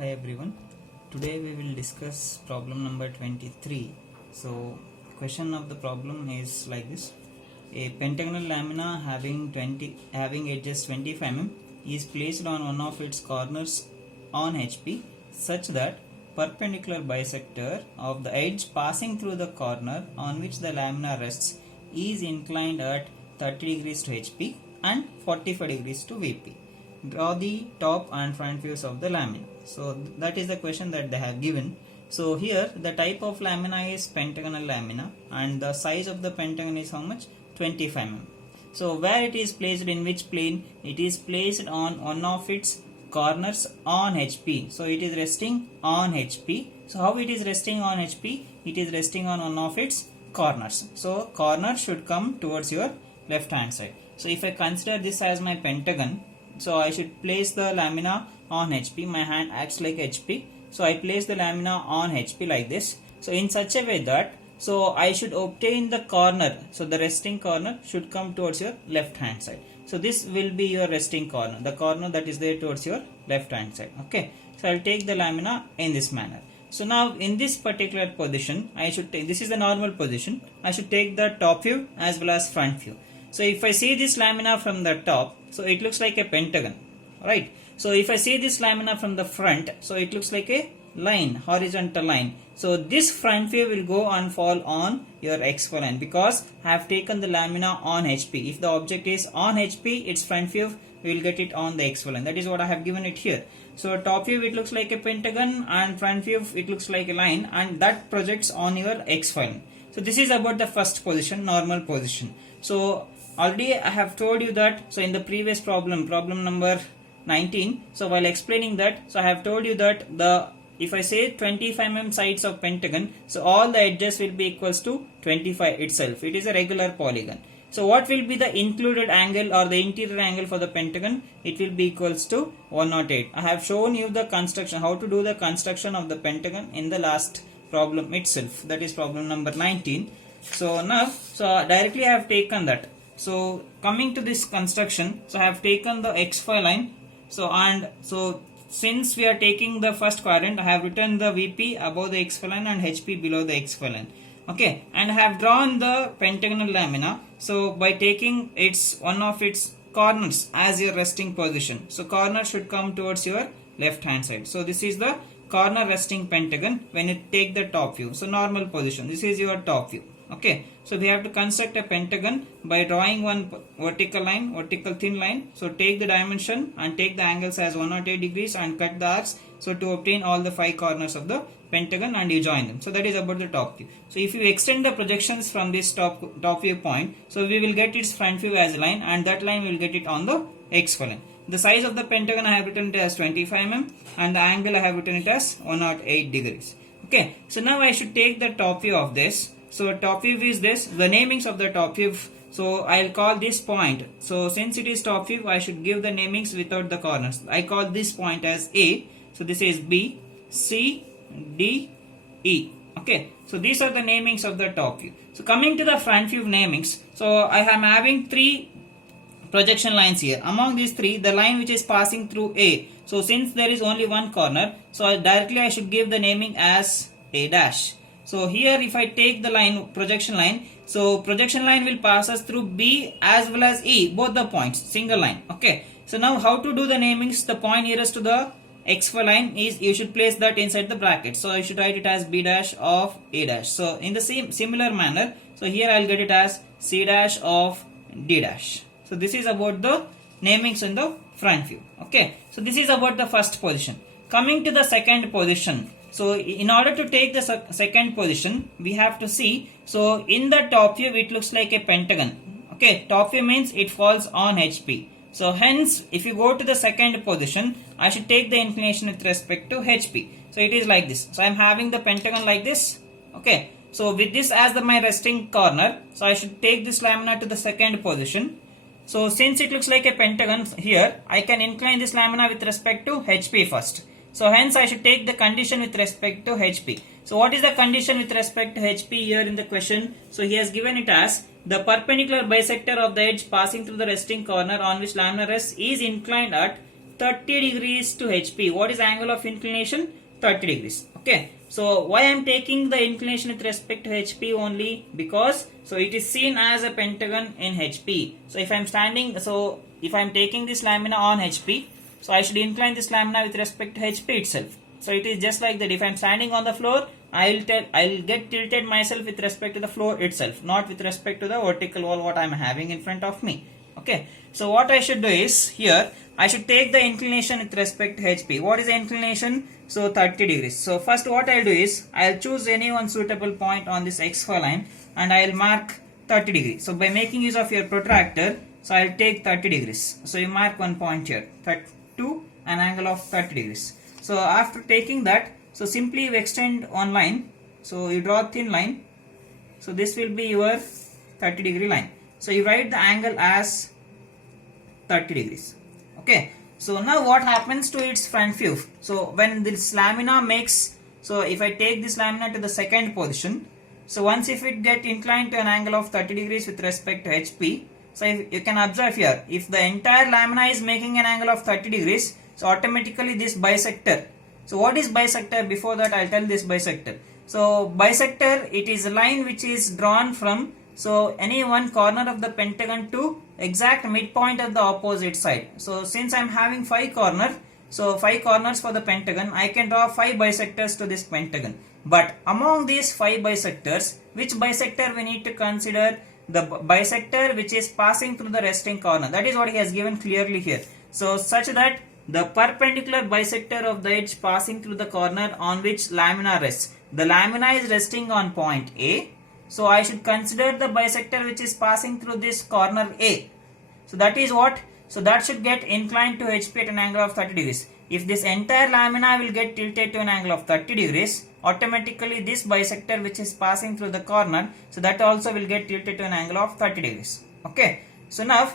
Hi everyone. Today we will discuss problem number 23. So question of the problem is like this. A pentagonal lamina having edges 25 mm is placed on one of its corners on HP such that perpendicular bisector of the edge passing through the corner on which the lamina rests is inclined at 30 degrees to HP and 45 degrees to VP. Draw the top and front views of the lamina. So that is the question that they have given. So here the type of lamina is pentagonal lamina and the size of the pentagon is how much? 25 mm. So where it is placed, in which plane? It is placed on one of its corners on HP. So it is resting on HP. So how it is resting on HP? It is resting on one of its corners. So corner should come towards your left hand side. So if I consider this as my pentagon, so I should place the lamina on HP. My hand acts like HP. So I place the lamina on HP like this. So in such a way that, so I should obtain the corner. So the resting corner should come towards your left hand side. So this will be your resting corner. The corner that is there towards your left hand side. Okay. So I'll take the lamina in this manner. So now in this particular position, I should take, this is the normal position. I should take the top view as well as front view. So if I see this lamina from the top, so it looks like a pentagon, right? So if I see this lamina from the front, so it looks like a line, horizontal line. So this front view will go and fall on your XY line because I have taken the lamina on HP. If the object is on HP, its front view we will get it on the XY line. That is what I have given it here. So top view it looks like a pentagon and front view it looks like a line, and that projects on your XY line. So this is about the first position, normal position. So already I have told you that, so in the previous problem number 19, so while explaining that, so I have told you that if I say 25 mm sides of pentagon, so all the edges will be equals to 25 itself. It is a regular polygon. So what will be the included angle or the interior angle for the pentagon? It will be equals to 108. I have shown you the construction, how to do the construction of the pentagon in the last problem itself. That is problem number 19. So now, so directly I have taken that. So coming to this construction, so I have taken the XY line. So since we are taking the first quadrant, I have written the VP above the XY line and HP below the XY line. Okay, and I have drawn the pentagonal lamina. So by taking one of its corners as your resting position. So corner should come towards your left hand side. So this is the corner resting pentagon when you take the top view. So normal position. This is your top view. Okay, so we have to construct a pentagon by drawing one vertical line, vertical thin line. So take the dimension and take the angles as 108 degrees and cut the arcs. So to obtain all the 5 corners of the pentagon, and you join them. So that is about the top view. So if you extend the projections from this top view point, so we will get its front view as a line, and that line will get it on the XY line. The size of the pentagon I have written it as 25 mm and the angle I have written it as 108 degrees. Okay, so now I should take the top view of this. So top view is this, the namings of the top view. So I'll call this point. So since it is top view, I should give the namings without the corners. I call this point as A. So this is B, C, D, E. Okay. So these are the namings of the top view. So coming to the front view namings. So I am having 3 projection lines here. Among these 3, the line which is passing through A. So since there is only one corner, so directly I should give the naming as A dash. So here if I take the line, projection line, so projection line will pass us through B as well as E, both the points, single line. Okay. So now how to do the namings? The point nearest to the XY line is, you should place that inside the bracket. So I should write it as B dash of A dash. So in the similar manner, so here I'll get it as C dash of D dash. So this is about the namings in the front view. Okay. So this is about the first position. Coming to the second position. So in order to take the second position, we have to see, so in the top view it looks like a pentagon. Okay, top view means it falls on HP. So hence if you go to the second position, I should take the inclination with respect to HP. So it is like this. So I am having the pentagon like this. Okay, so with this as my resting corner, so I should take this lamina to the second position. So since it looks like a pentagon here, I can incline this lamina with respect to HP first. So hence I should take the condition with respect to HP. So what is the condition with respect to HP here in the question? So he has given it as the perpendicular bisector of the edge passing through the resting corner on which lamina rests is inclined at 30 degrees to HP. What is angle of inclination? 30 degrees. Okay. So why I am taking the inclination with respect to HP only? Because so it is seen as a pentagon in HP. So if I am standing, so if I am taking this lamina on HP, so I should incline this lamina with respect to HP itself. So it is just like that. If I am standing on the floor, I'll get tilted myself with respect to the floor itself, not with respect to the vertical wall what I am having in front of me. Okay. So what I should do is here I should take the inclination with respect to HP. What is the inclination? So 30 degrees. So first what I'll do is I'll choose any one suitable point on this XY line and I'll mark 30 degrees. So by making use of your protractor, so I'll take 30 degrees. So you mark one point here, to an angle of 30 degrees. So after taking that, so simply you extend one line. So you draw a thin line. So this will be your 30 degree line. So you write the angle as 30 degrees. Okay. So now what happens to its front view? So when this lamina makes, so if I take this lamina to the second position, so once if it get inclined to an angle of 30 degrees with respect to HP, so if you can observe here, if the entire lamina is making an angle of 30 degrees, so automatically this bisector. So what is bisector? Before that I'll tell this bisector. So bisector, it is a line which is drawn from so any one corner of the pentagon to exact midpoint of the opposite side. So since I am having 5 corners, so 5 corners for the pentagon, I can draw 5 bisectors to this pentagon. But among these 5 bisectors, which bisector we need to consider? The bisector which is passing through the resting corner. That is what he has given clearly here. So such that the perpendicular bisector of the edge passing through the corner on which lamina rests. The lamina is resting on point A. So I should consider the bisector which is passing through this corner A. So that is what? So that should get inclined to HP at an angle of 30 degrees. If this entire lamina will get tilted to an angle of 30 degrees, automatically this bisector which is passing through the corner, so that also will get tilted to an angle of 30 degrees. Okay. So now,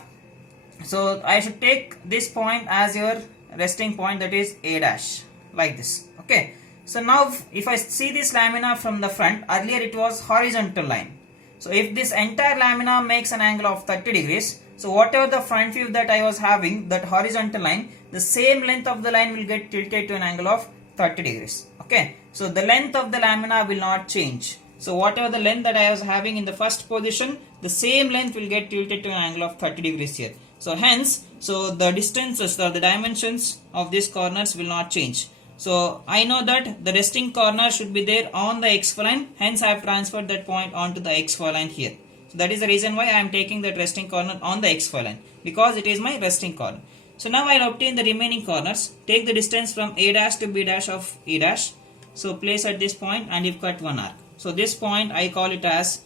so I should take this point as your resting point, that is A dash, like this. Okay. So now if I see this lamina from the front, earlier it was horizontal line. So if this entire lamina makes an angle of 30 degrees, so whatever the front view that I was having, that horizontal line, the same length of the line will get tilted to an angle of 30 degrees. Okay. So the length of the lamina will not change. So whatever the length that I was having in the first position, the same length will get tilted to an angle of 30 degrees here. So hence, so the distances or the dimensions of these corners will not change. So I know that the resting corner should be there on the XY line. Hence I have transferred that point onto the XY line here. So that is the reason why I am taking that resting corner on the XY line, because it is my resting corner. So now I will obtain the remaining corners. Take the distance from A dash to B dash of E dash. So place at this point and you cut one arc. So this point I call it as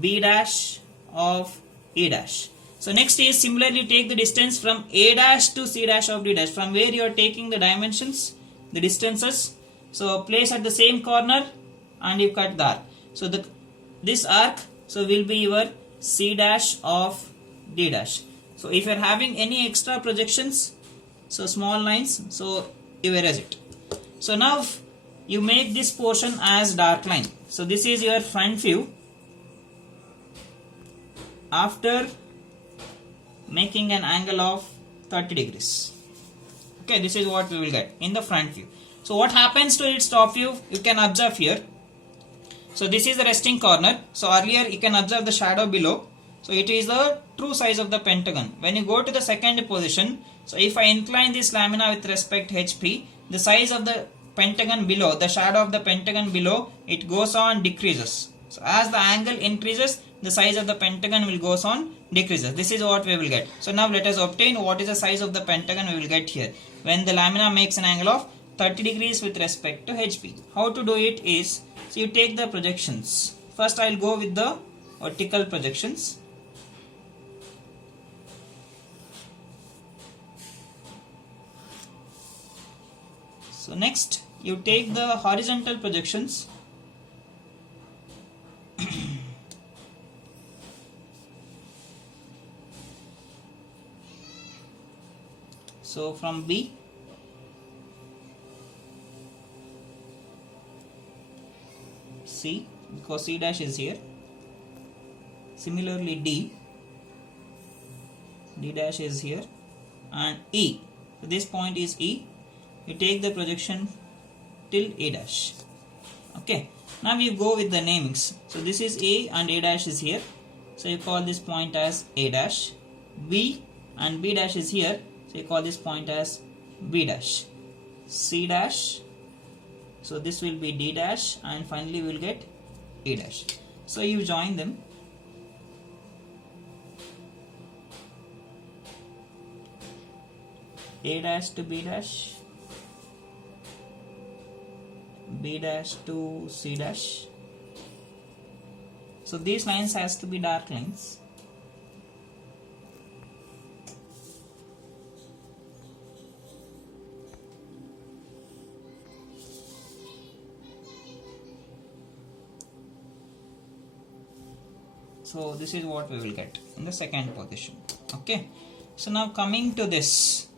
B dash of E dash. So next is similarly take the distance from A dash to C dash of D dash, from where you are taking the dimensions, the distances. So place at the same corner and you cut the arc. So this arc so will be your C dash of D dash. So if you are having any extra projections, so small lines, so you erase it. So now you make this portion as dark line. So this is your front view after making an angle of 30 degrees. Okay, this is what we will get in the front view. So what happens to its top view? You can observe here. So this is the resting corner. So earlier you can observe the shadow below. So it is the true size of the pentagon. When you go to the second position, so if I incline this lamina with respect to HP, the size of the pentagon below, the shadow of the pentagon below, it goes on decreases. So as the angle increases, the size of the pentagon will goes on decreases. This is what we will get. So now let us obtain what is the size of the pentagon we will get here when the lamina makes an angle of 30 degrees with respect to HP. How to do it is, so you take the projections. First I will go with the vertical projections. So next you take the horizontal projections. So from B, C, because C dash is here. Similarly D dash is here, and E. So this point is E. You take the projection till A dash. Okay. Now you go with the namings. So this is A and A dash is here. So you call this point as A dash. B and B dash is here. So you call this point as B dash. C dash. So this will be D dash, and finally we will get A dash. So you join them. A dash to B dash, B dash to C dash. So these lines has to be dark lines. So this is what we will get in the second position. Okay. So now coming to this.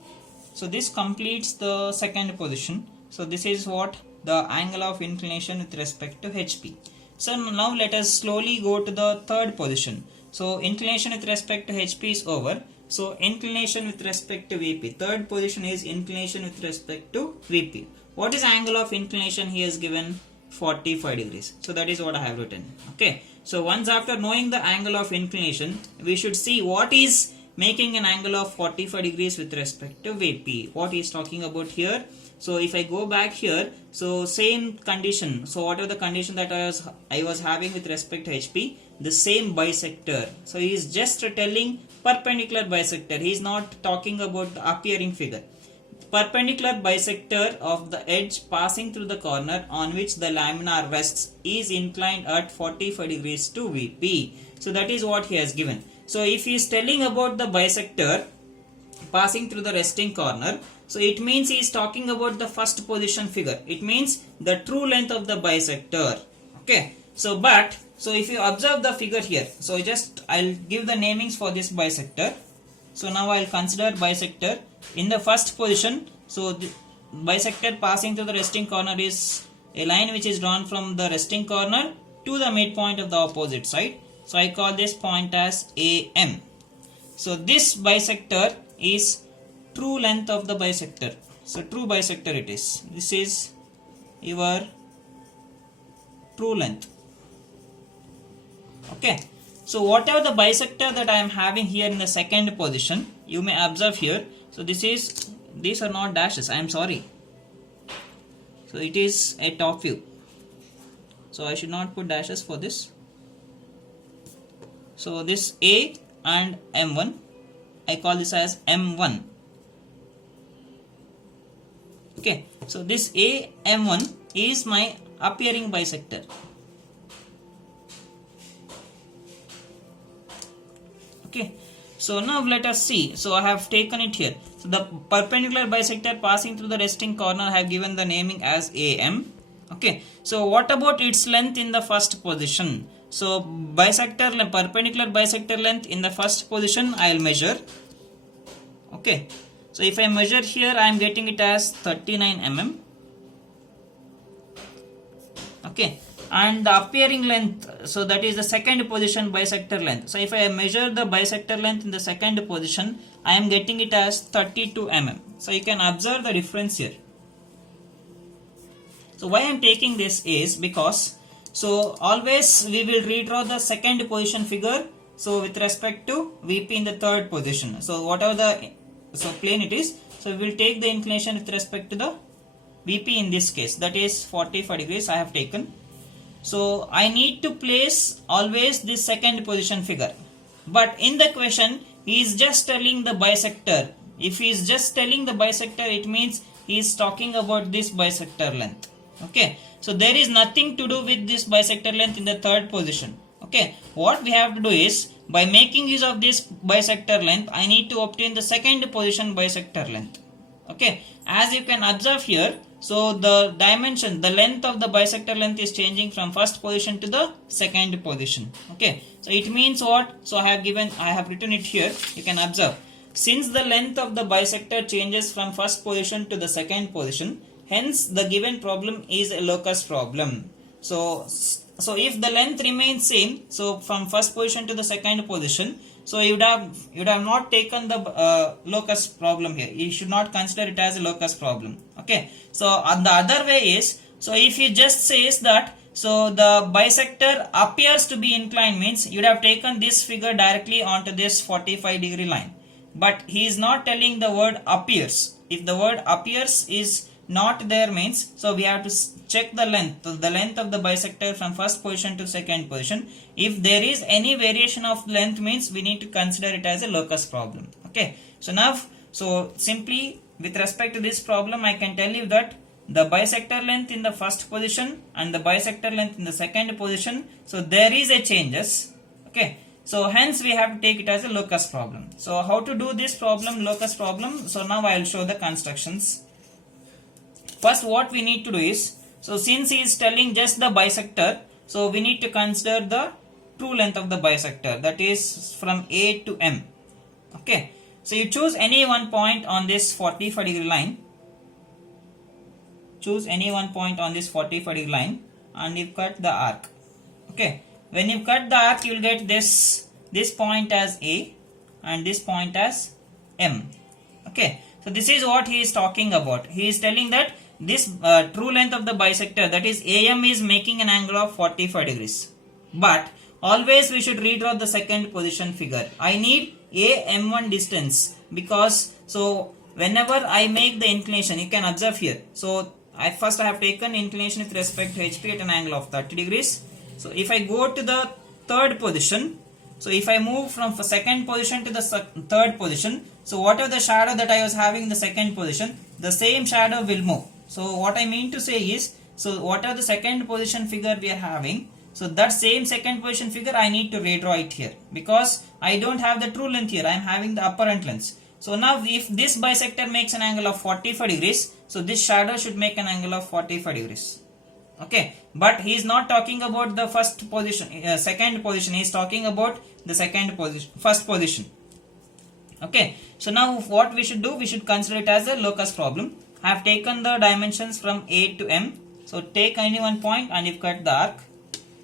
So this completes the second position. So this is what the angle of inclination with respect to HP. So now let us slowly go to the third position. So inclination with respect to HP is over. So inclination with respect to VP. Third position is inclination with respect to VP. What is angle of inclination he has given? 45 degrees. So that is what I have written. Okay. So once after knowing the angle of inclination, we should see what is making an angle of 45 degrees with respect to VP. What he is talking about here. So if I go back here, so same condition. So whatever the condition that I was having with respect to HP, the same bisector. So he is just telling perpendicular bisector. He is not talking about the appearing figure. Perpendicular bisector of the edge passing through the corner on which the laminar rests is inclined at 45 degrees to VP. So that is what he has given. So if he is telling about the bisector passing through the resting corner, so it means he is talking about the first position figure. It means the true length of the bisector. Okay. So if you observe the figure here, so I'll give the namings for this bisector. So now I'll consider bisector in the first position. So the bisector passing through the resting corner is a line which is drawn from the resting corner to the midpoint of the opposite side. So I call this point as AM. So this bisector is true length of the bisector. So true bisector it is. This is your true length. Okay. So whatever the bisector that I am having here in the second position, you may observe here. So these are not dashes. I am sorry. So it is a top view. So I should not put dashes for this. So this A and M1, I call this as M1. Okay. So this A M1 is my appearing bisector. Okay. So now let us see. So I have taken it here. So the perpendicular bisector passing through the resting corner I have given the naming as AM. Okay. So what about its length in the first position? So perpendicular bisector length in the first position I will measure. Okay. So if I measure here, I am getting it as 39 mm. Okay. And the appearing length, so that is the second position bisector length. So if I measure the bisector length in the second position, I am getting it as 32 mm. So you can observe the difference here. So why I am taking this is because, so always we will redraw the second position figure. So with respect to VP in the third position. So whatever the plane it is, so we will take the inclination with respect to the VP in this case, that is 45 degrees I have taken. So I need to place always this second position figure. But in the question, he is just telling the bisector. If he is just telling the bisector, it means he is talking about this bisector length. Okay. So there is nothing to do with this bisector length in the third position. Okay. What we have to do is, by making use of this bisector length, I need to obtain the second position bisector length. Okay. As you can observe here, so the dimension, the length of the bisector length is changing from first position to the second position. Okay. So it means what? So I have written it here. You can observe. Since the length of the bisector changes from first position to the second position, hence the given problem is a locus problem. So if the length remains same, so from first position to the second position, so you would have not taken the locus problem here. You should not consider it as a locus problem. Okay, so on the other way is, so if he just says that so the bisector appears to be inclined, means you would have taken this figure directly onto this 45-degree line. But he is not telling the word appears. If the word appears is not there, means so we have to check the length of the bisector from first position to second position. If there is any variation of length, means we need to consider it as a locus problem. Okay, so now so simply with respect to this problem, I can tell you that the bisector length in the first position and the bisector length in the second position, so there is a changes. Okay, so hence we have to take it as a locus problem. So how to do this problem, locus problem? So now I will show the constructions. First what we need to do is, so since he is telling just the bisector, so we need to consider the true length of the bisector, that is from A to M. Okay, so you choose any one point on this 45-degree line. Choose any one point on this 45-degree line and you cut the arc. Okay, when you cut the arc, you will get this point as A and this point as M. Okay, so this is what he is talking about. He is telling that this true length of the bisector, that is AM, is making an angle of 45 degrees. But always we should redraw the second position figure. I need AM1 distance, because so whenever I make the inclination, you can observe here. So I have taken inclination with respect to HP at an angle of 30 degrees. So if I go to the third position, so if I move from second position to the third position, so whatever the shadow that I was having in the second position, the same shadow will move. So what I mean to say is, so whatever the second position figure we are having, so that same second position figure I need to redraw it here, because I don't have the true length here, I am having the apparent length. So now if this bisector makes an angle of 45 degrees, so this shadow should make an angle of 45 degrees. Okay, but he is not talking about the first position, second position. He is talking about the second position, first position. Okay, so now what we should do, we should consider it as a locus problem. I have taken the dimensions from A to M. So take any one point and you cut the arc.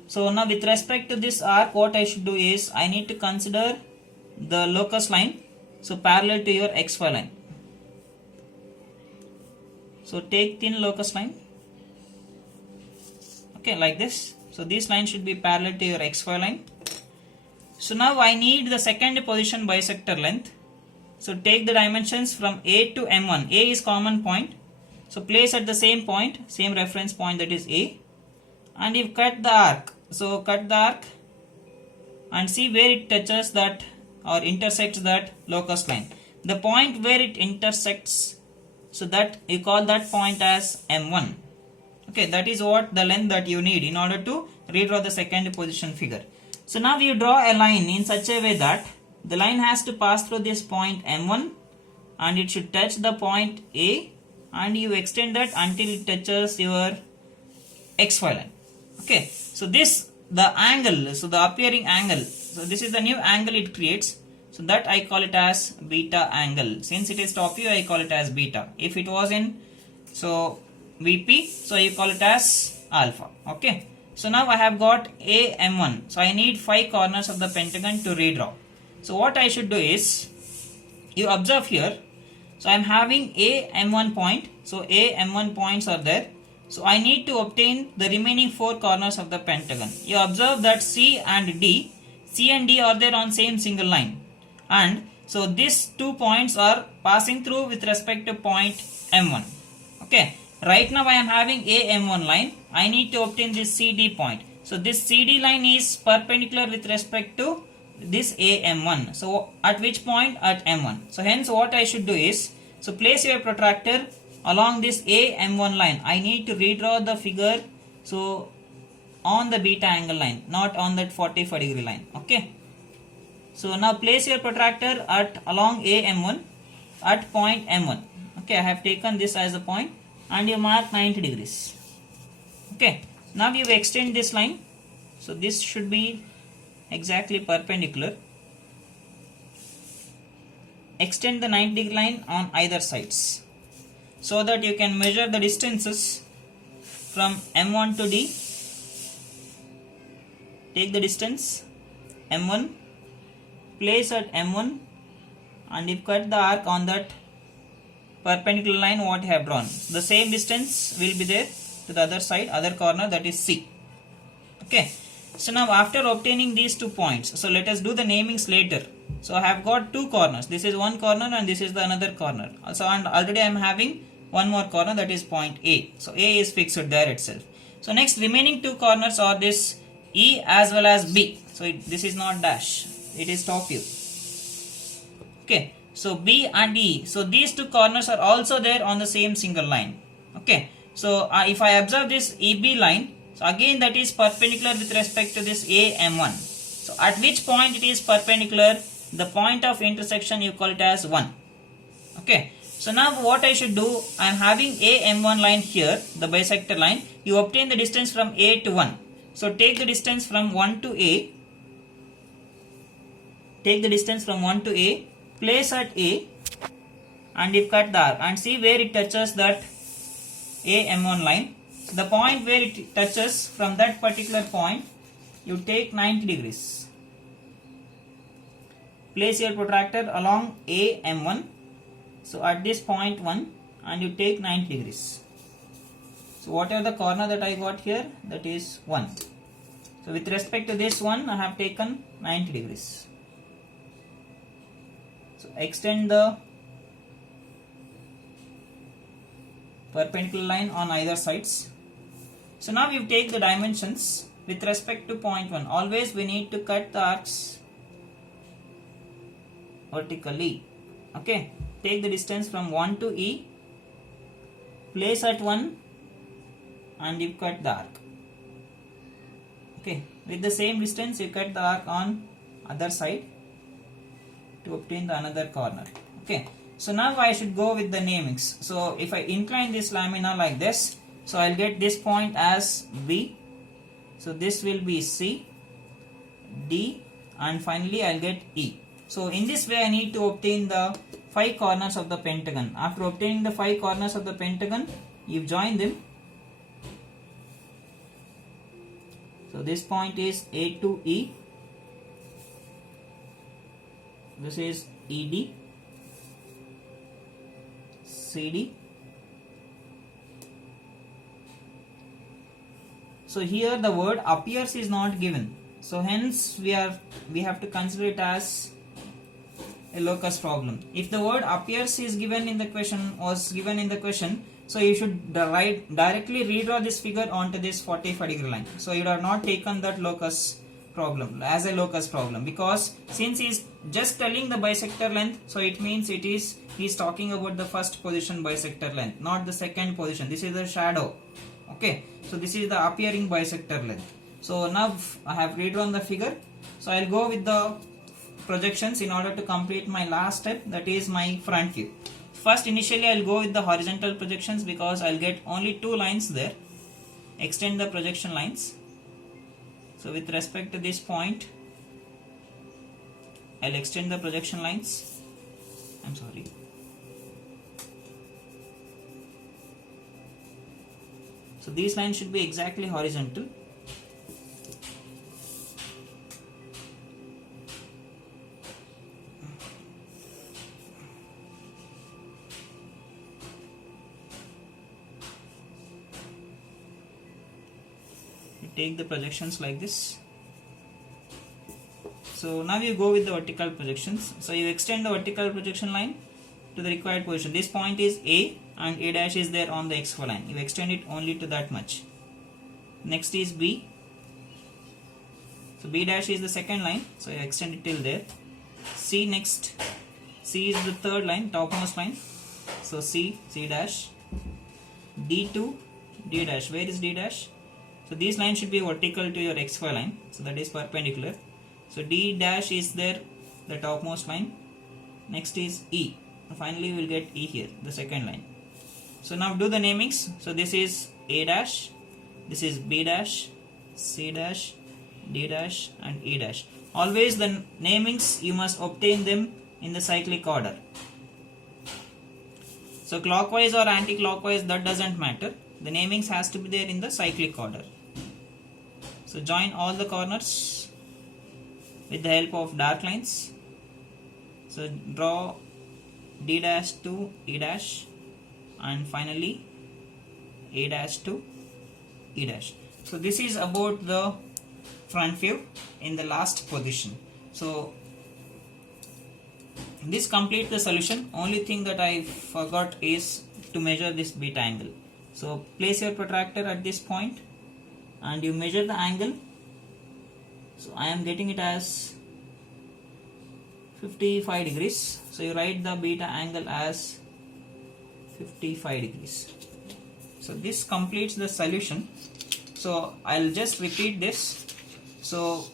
So now with respect to this arc, what I should do is, I need to consider the locus line, so parallel to your XY line. So take thin locus line. Okay, like this. So this line should be parallel to your XY line. So now I need the second position bisector length. So take the dimensions from A to M1. A is common point. So place at the same point, same reference point, that is A. And you cut the arc. So cut the arc and see where it touches that or intersects that locus line. The point where it intersects, so that you call that point as M1. Okay, that is what the length that you need in order to redraw the second position figure. So now you draw a line in such a way that the line has to pass through this point M1 and it should touch the point A, and you extend that until it touches your XY line. Okay, so this, the angle, so the appearing angle, so this is the new angle it creates. So that I call it as beta angle. Since it is top view, I call it as beta. If it was in so VP, so you call it as alpha. Okay, so now I have got AM1. So I need 5 corners of the pentagon to redraw. So what I should do is, you observe here, so I am having AM1 point. So AM1 points are there. So I need to obtain the remaining 4 corners of the pentagon. You observe that C and D are there on same single line. And so these 2 points are passing through with respect to point M1. Okay, right now I am having AM1 line. I need to obtain this CD point. So this CD line is perpendicular with respect to this AM1. So at which point? At M1. So hence what I should do is, so place your protractor along this AM1 line. I need to redraw the figure so on the beta angle line, not on that 45 degree line. Okay, so now place your protractor at along AM1 at point M1. Okay, I have taken this as a point and you mark 90 degrees. Okay, now you extend this line. So this should be exactly perpendicular. Extend the 90 degree line on either sides, so that you can measure the distances from M1 to D. Take the distance M1, place at M1 and you cut the arc on that perpendicular line what I have drawn. The same distance will be there to the other side, other corner, that is C. Okay. So now after obtaining these 2 points, so let us do the namings later. So I have got 2 corners. This is one corner and this is the another corner. So and already I am having one more corner, that is point A. So A is fixed there itself. So next remaining 2 corners are this E as well as B. So this is not dash, it is top view. Okay. So B and E. So these 2 corners are also there on the same single line. Okay. So if I observe this EB line, so again that is perpendicular with respect to this AM1. So at which point it is perpendicular? The point of intersection you call it as 1. Okay. So now what I should do, I am having AM1 line here, the bisector line. You obtain the distance from A to 1. So take the distance from 1 to A. Take the distance from 1 to A. Place at A and you cut the arc and see where it touches that AM1 line. The point where it touches, from that particular point you take 90 degrees. Place your protractor along AM1. So at this point 1 and you take 90 degrees. So whatever the corner that I got here, that is 1. So with respect to this one I have taken 90 degrees. So extend the perpendicular line on either sides. So now we take the dimensions with respect to point 1. Always we need to cut the arcs vertically. Okay. Take the distance from 1 to E. Place at 1 and you cut the arc. Okay. With the same distance you cut the arc on other side to obtain the another corner. Okay. So now I should go with the namings. So if I incline this lamina like this, so I'll get this point as B. So this will be C, D, and finally I'll get E. So in this way I need to obtain the 5 corners of the pentagon. After obtaining the 5 corners of the pentagon, you join them. So this point is A to E. This is ED, CD. So here the word appears is not given. So hence we have to consider it as a locus problem. If the word appears is given in the question, so you should directly redraw this figure onto this 45 degree line. So you have not taken that locus problem as a locus problem, because since he is just telling the bisector length, so it means he is talking about the first position bisector length, not the second position. This is the shadow. Okay, so this is the appearing bisector length. So now I have redrawn the figure. So I'll go with the projections in order to complete my last step, that is my front view. First initially I'll go with the horizontal projections because I'll get only 2 lines there. Extend the projection lines. So with respect to this point, I'll extend the projection lines. I'm sorry. So these lines should be exactly horizontal. You take the projections like this. So now you go with the vertical projections. So you extend the vertical projection line to the required position. This point is A and A dash is there on the XY line. You extend it only to that much. Next is B. So B dash is the second line. So you extend it till there. C next. C is the third line, topmost line. So C, C dash. D2, D dash. Where is D dash? So these lines should be vertical to your XY line. So that is perpendicular. So D dash is there, the topmost line. Next is E. Finally we will get E here, the second line. So now do the namings. So this is A dash, this is B dash, C dash, D dash and E dash. Always the namings you must obtain them in the cyclic order. So clockwise or anti-clockwise, that doesn't matter. The namings has to be there in the cyclic order. So join all the corners with the help of dark lines. So draw D dash to E dash and finally A dash to E dash. So this is about the front view in the last position. So this completes the solution. Only thing that I forgot is to measure this beta angle. So place your protractor at this point and you measure the angle. So I am getting it as 55 degrees. So you write the beta angle as 55 degrees. So this completes the solution. So I'll just repeat this. So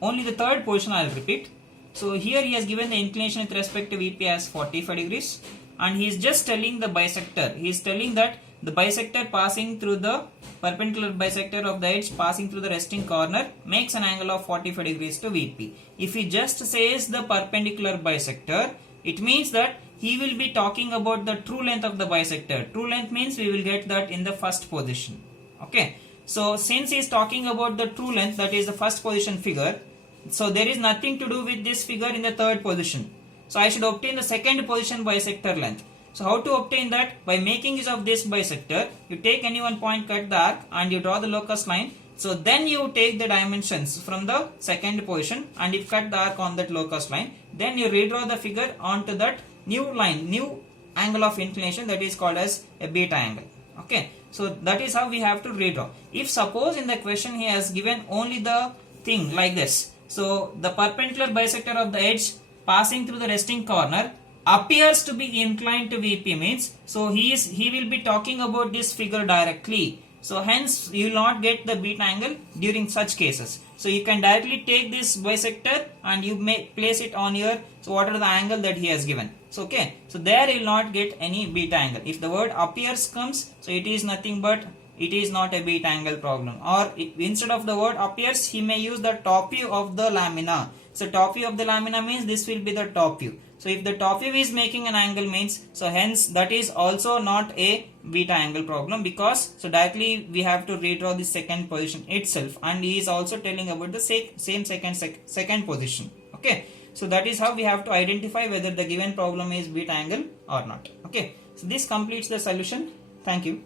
only the third portion I'll repeat. So here he has given the inclination with respect to VP as 45 degrees and he is just telling the bisector. He is telling that the bisector passing through the perpendicular bisector of the edge passing through the resting corner makes an angle of 45 degrees to VP. If he just says the perpendicular bisector, it means that he will be talking about the true length of the bisector. True length means we will get that in the first position. Okay. So since he is talking about the true length, that is the first position figure, so there is nothing to do with this figure in the third position. So I should obtain the second position bisector length. So how to obtain that? By making use of this bisector, you take any one point, cut the arc and you draw the locus line. So then you take the dimensions from the second position and you cut the arc on that locus line. Then you redraw the figure onto that new line, new angle of inclination, that is called as a beta angle. Okay. So that is how we have to redraw. If suppose in the question he has given only the thing like this. So the perpendicular bisector of the edge passing through the resting corner appears to be inclined to VP means, so he will be talking about this figure directly. So hence you will not get the beta angle during such cases. So you can directly take this bisector and you may place it on your, so what are the angle that he has given. So okay, so there you will not get any beta angle. If the word appears comes, so it is nothing but it is not a beta angle problem. Or instead of the word appears, he may use the top view of the lamina. So top view of the lamina means this will be the top view. So if the top view is making an angle means, so hence that is also not a beta angle problem, because so directly we have to redraw the second position itself, and he is also telling about the same second position. Okay, so that is how we have to identify whether the given problem is beta angle or not. Okay, so this completes the solution. Thank you.